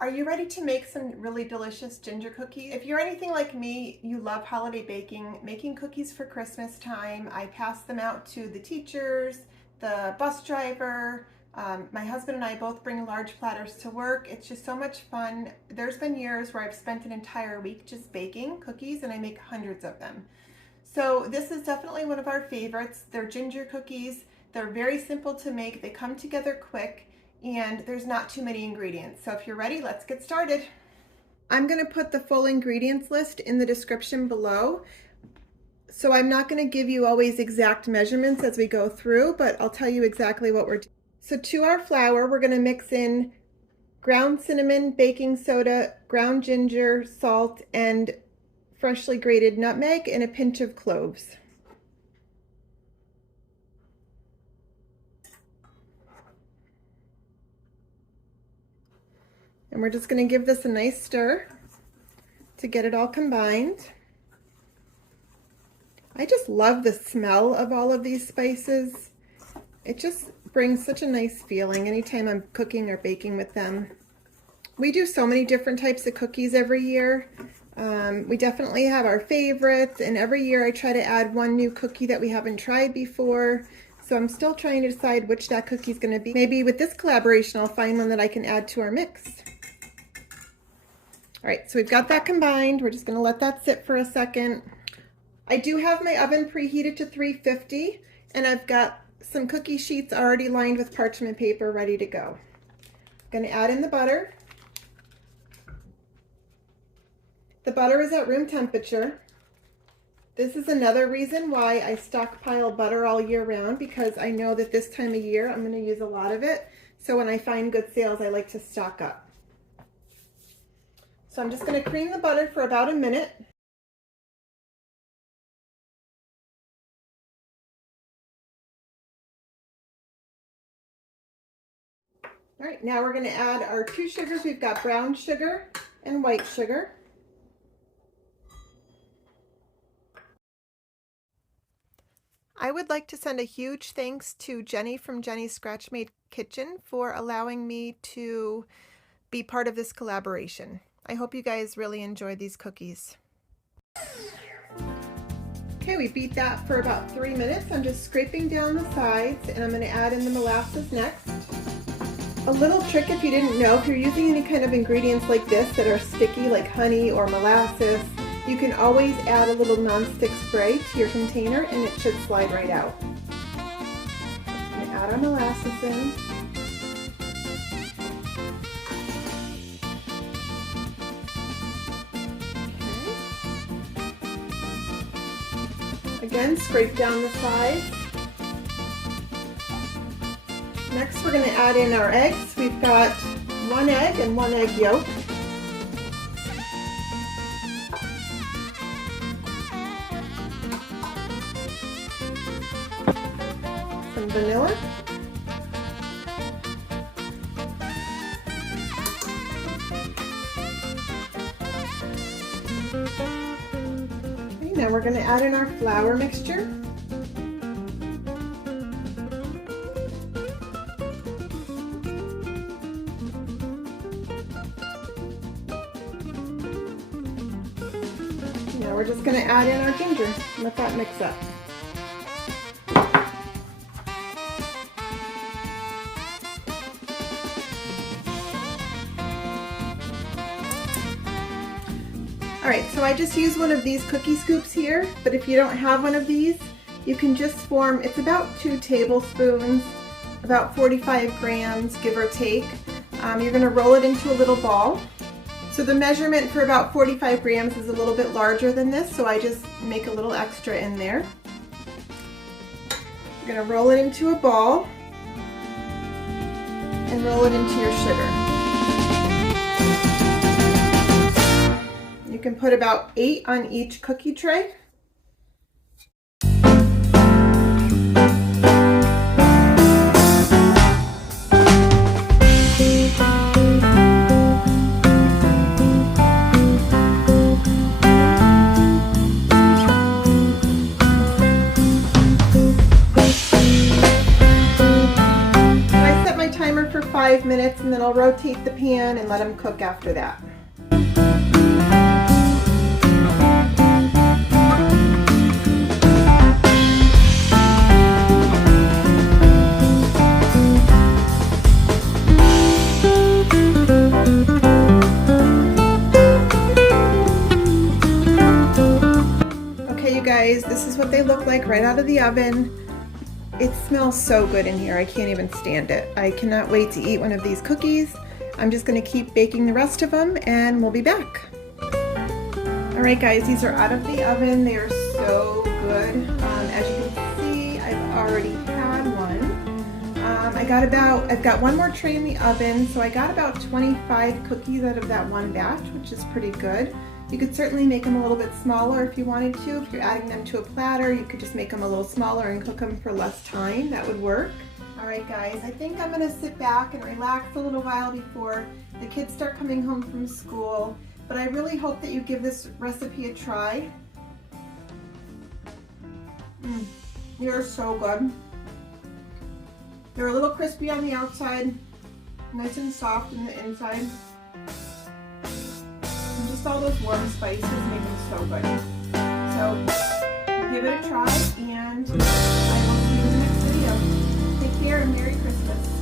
Are you ready to make some really delicious ginger cookies? If you're anything like me, you love holiday baking, making cookies for Christmas time. I pass them out to the teachers, the bus driver. My husband and I both bring large platters to work. It's just so much fun. There's been years where I've spent an entire week just baking cookies, and I make hundreds of them. So this is definitely one of our favorites. They're ginger cookies. They're very simple to make. They come together quick, and there's not too many ingredients. So if you're ready, let's get started. I'm going to put the full ingredients list in the description below. So I'm not going to give you always exact measurements as we go through, but I'll tell you exactly what we're doing. So to our flour, we're going to mix in ground cinnamon, baking soda, ground ginger, salt, and freshly grated nutmeg, and a pinch of cloves. And we're just going to give this a nice stir to get it all combined. I just love the smell of all of these spices. It just brings such a nice feeling anytime I'm cooking or baking with them. We do so many different types of cookies every year. We definitely have our favorites, and every year I try to add one new cookie that we haven't tried before. So I'm still trying to decide which that cookie is going to be. Maybe with this collaboration I'll find one that I can add to our mix. All right, so we've got that combined. We're just going to let that sit for a second. I do have my oven preheated to 350, and I've got some cookie sheets already lined with parchment paper ready to go. I'm going to add in the butter. The butter is at room temperature. This is another reason why I stockpile butter all year round, because I know that this time of year I'm going to use a lot of it. So when I find good sales, I like to stock up. So I'm just going to cream the butter for about a minute. All right, now we're going to add our two sugars. We've got brown sugar and white sugar. I would like to send a huge thanks to Jenny from Jenny's Scratch Made Kitchen for allowing me to be part of this collaboration. I hope you guys really enjoy these cookies. Okay, we beat that for about 3 minutes. I'm just scraping down the sides, and I'm going to add in the molasses next. A little trick, if you didn't know, if you're using any kind of ingredients like this that are sticky, like honey or molasses, you can always add a little nonstick spray to your container and it should slide right out. I'm going to add our molasses in. Okay. Again, scrape down the sides. Next, we're going to add in our eggs. We've got 1 egg and 1 egg yolk. Some vanilla. Okay, now we're going to add in our flour mixture. Now we're just going to add in our ginger and let that mix up. Alright, so I just use one of these cookie scoops here, but if you don't have one of these, you can just form, it's about 2 tablespoons, about 45 grams, give or take. You're going to roll it into a little ball. So the measurement for about 45 grams is a little bit larger than this, so I just make a little extra in there. You're going to roll it into a ball and roll it into your sugar. You can put about 8 on each cookie tray. I set my timer for for 5 minutes and then I'll rotate the pan and let them cook after that. Okay, you guys, this is what they look like right out of the oven. It smells so good in here. I can't even stand it. I cannot wait to eat one of these cookies. I'm just gonna keep baking the rest of them and we'll be back. All right, guys, these are out of the oven. They are so good. As you can see, I've already had one. I've got one more tray in the oven, so I got about 25 cookies out of that one batch, which is pretty good. You could certainly make them a little bit smaller if you wanted to. If you're adding them to a platter, you could just make them a little smaller and cook them for less time. That would work. All right, guys, I think I'm gonna sit back and relax a little while before the kids start coming home from school. But I really hope that you give this recipe a try. They're so good. They're a little crispy on the outside, nice and soft in the inside. Just all those warm spices make them so good. So give it a try and I will see you in the next video. Take care and Merry Christmas.